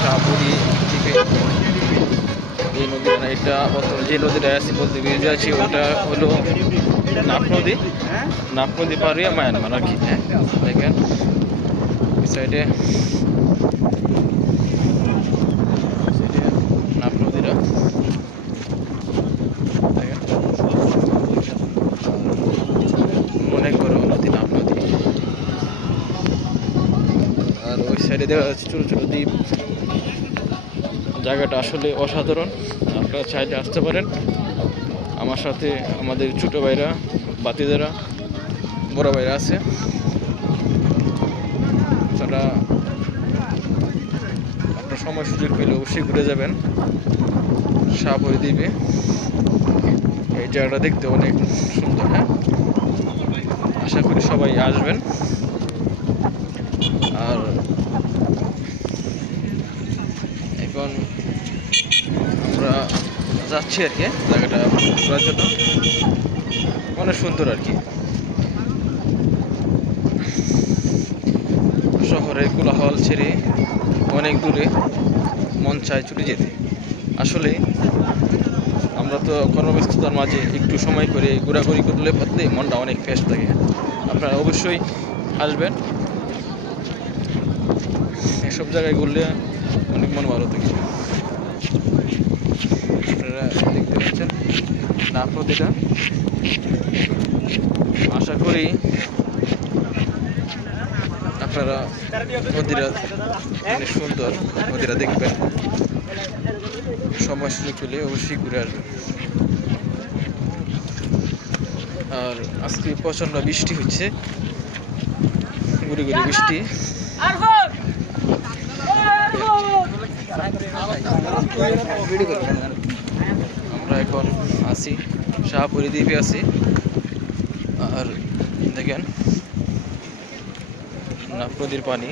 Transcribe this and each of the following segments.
শাহপুরি দ্বীপে এই নদীটা, এটা বর্তমানে যে নদীটা আছে বলতে বেরিয়ে যাচ্ছি ওটা হলো নাফ নদী। নাফ নদী পার হয়ে মায়ানমার আর কি। হ্যাঁ দেখেন সাইডে নাফ নদীটা দেখেন, অনেক বড় নদী নাফ নদী। আর ওই সাইডে দেখা যাচ্ছে ছোটো ছোটো দ্বীপ। জায়গাটা আসলে অসাধারণ, আপনারা চাইলে আসতে পারেন আমার সাথে। আমাদের ছোটো ভাইরা, বাতিদারা, বড় ভাইরা আছে, তারা আপনার সময় সুযোগ পেলে অবশ্যই ঘুরে যাবেন শাহপুরি দ্বীপে। এই জায়গাটা দেখতে অনেক সুন্দর। হ্যাঁ, আশা করি সবাই আসবেন। আর এখন আমরা যাচ্ছি আর কি জায়গাটা ঘোরার জন্য, অনেক সুন্দর আর কি। শহরের কোলাহল ছেড়ে অনেক দূরে মন চায় ছুটে যেতে। আসলে আমরা তো কর্মব্যস্ততার মাঝে একটু সময় করে ঘোরাঘুরি করলে বদলে মনটা অনেক ফ্রেশ থাকে। আপনারা অবশ্যই আসবেন, এসব জায়গায় ঘুরলে অনেক মন ভালো থাকে। আপনারা দেখতে পাচ্ছেন নাফ নদীটা, আশা করি আপনারা নদীরা অনেক সুন্দর, নদীরা দেখবেন। সময় সুযোগ পেলে অবশ্যই ঘুরে আসবেন। আর আজকে প্রচণ্ড বৃষ্টি হচ্ছে, গুড়ি গুড়ি বৃষ্টি। আমরা এখন আছি শাহপুরি দ্বীপে আছি। আর দেখেন নাফ নদীর পানি,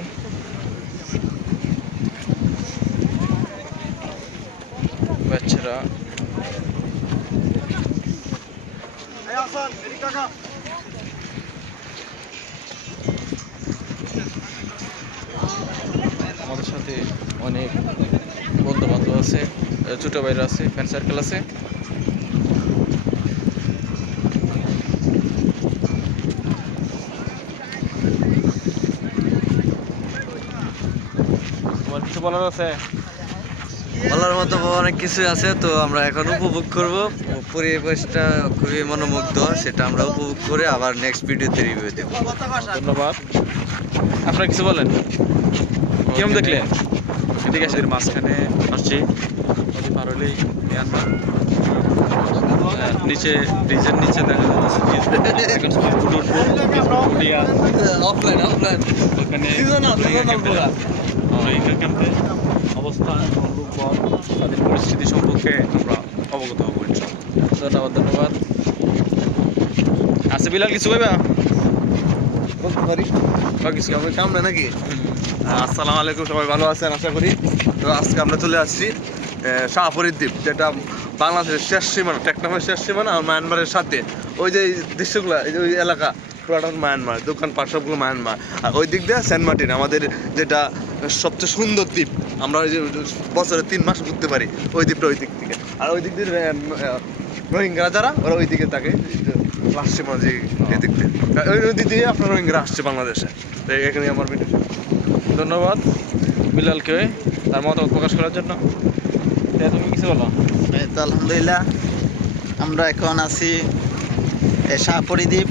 বাচ্চারা আমাদের সাথে অনেক বন্ধু বান্ধব আছে, ছোটো ভাইরা আছে, ফ্রেন্ড সার্কেল আছে। তোমার কিছু বলার আছে? বলার মতো অনেক কিছুই আছে, তো আমরা এখন উপভোগ করব। পরিবেশটা খুবই মনোমুগ্ধ, সেটা আমরা উপভোগ করে আবার নেক্সট ভিডিওতে রিভিউ দেব। ধন্যবাদ। আপনারা কিছু বলেন, কেমন দেখলেন? এদিকে নদীর মাঝখানে আসছি, নদী পার হলেই মিয়ানমার। নিচে ব্রিজের নিচে দেখা যাচ্ছে এখন স্পিড ফুট উঠবো, ওখানে রোহিঙ্গা ক্যাম্পে অবস্থান, লোকবল, তাদের পরিস্থিতি সম্পর্কে আমরা অবগত হবো। ধন্যবাদ ধন্যবাদ। আচ্ছা বিলাল কিছু কইবা? কিছু কামড়ে নাকি? আসসালামু আলাইকুম, সবাই ভালো আছেন আশা করি। তো আজকে আমরা চলে আসছি শাহপুরি দ্বীপ, যেটা বাংলাদেশের শেষ সীমানা, টেকনাফের শেষ সীমানা আর মায়ানমারের সাথে। ওই যে দৃশ্যগুলো, ওই এলাকা পুরাটা মায়ানমার, দোকানপাট সবগুলো মায়ানমার। আর ওই দিক দিয়ে সেন্ট মার্টিন, আমাদের যেটা সবচেয়ে সুন্দর দ্বীপ। আমরা ওই যে বছরে 3 মাস ঘুরতে পারি ওই দ্বীপটা, ওই দিক থেকে। আর ওই দিক দিয়ে রোহিঙ্গারা যারা, ওরা ওই দিকে থাকে লাস্ট সীমানা, যে এদিক দিয়ে ওই নদী দিয়ে আপনার রোহিঙ্গারা আসছে বাংলাদেশে। তো এখানে আমার ভিডিও। ধন্যবাদ বিলালকে তার মতামত প্রকাশ করার জন্য। তুমি কিছু বলো? তো আলহামদুলিল্লাহ, আমরা এখন আছি শাহপুরি দ্বীপ।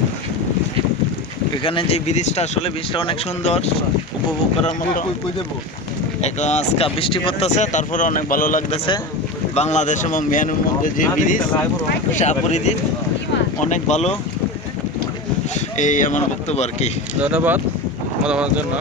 এখানে যে ব্রিজটা, আসলে ব্রিজটা অনেক সুন্দর, উপভোগ করার মতো। এখন আজকে বৃষ্টি পড়তেছে, তারপরে অনেক ভালো লাগতেছে। বাংলাদেশ এবং মিয়ানমারের মধ্যে যে ব্রিজ শাহপুরি দ্বীপ, অনেক ভালো। এই আমার বক্তব্য আর কি। ধন্যবাদ মতামতের জন্য।